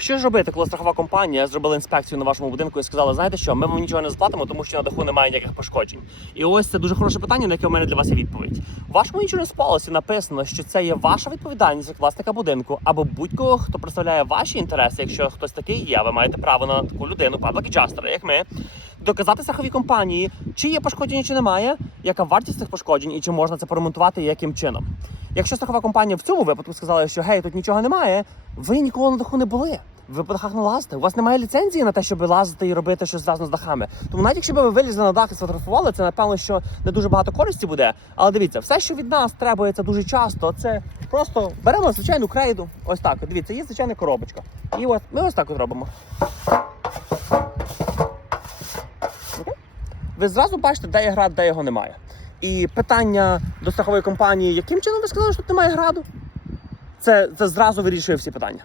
Що ж робити, коли страхова компанія зробила інспекцію на вашому будинку і сказала, знаєте що, ми вам нічого не заплатимо, тому що на даху немає ніяких пошкоджень. І ось це дуже хороше питання, на яке у мене для вас є відповідь. В вашому insurance policy написано, що це є ваша відповідальність як власника будинку або будь-кого, хто представляє ваші інтереси. Якщо хтось такий є, ви маєте право на таку людину, public adjuster, як ми, доказати страховій компанії, чи є пошкодження, чи немає, яка вартість цих пошкоджень і чи можна це поремонтувати і яким чином. Якщо страхова компанія в цьому випадку сказала, що гей, тут нічого немає, ви ніколи на даху не були. Ви по дахах не лазите. У вас немає ліцензії на те, щоб лазити і робити щось зв'язано з дахами. Тому навіть якщо б ви вилізли на дах і сфотографували, це напевно, що не дуже багато користі буде. Але дивіться, все, що від нас требується дуже часто, це просто беремо звичайну крейду. Ось так. Дивіться, є звичайна коробочка. І от ми ось так от робимо. Ви зразу бачите, де є град, де його немає. І питання до страхової компанії, яким чином ви сказали, що немає граду? Це, це зразу вирішує всі питання.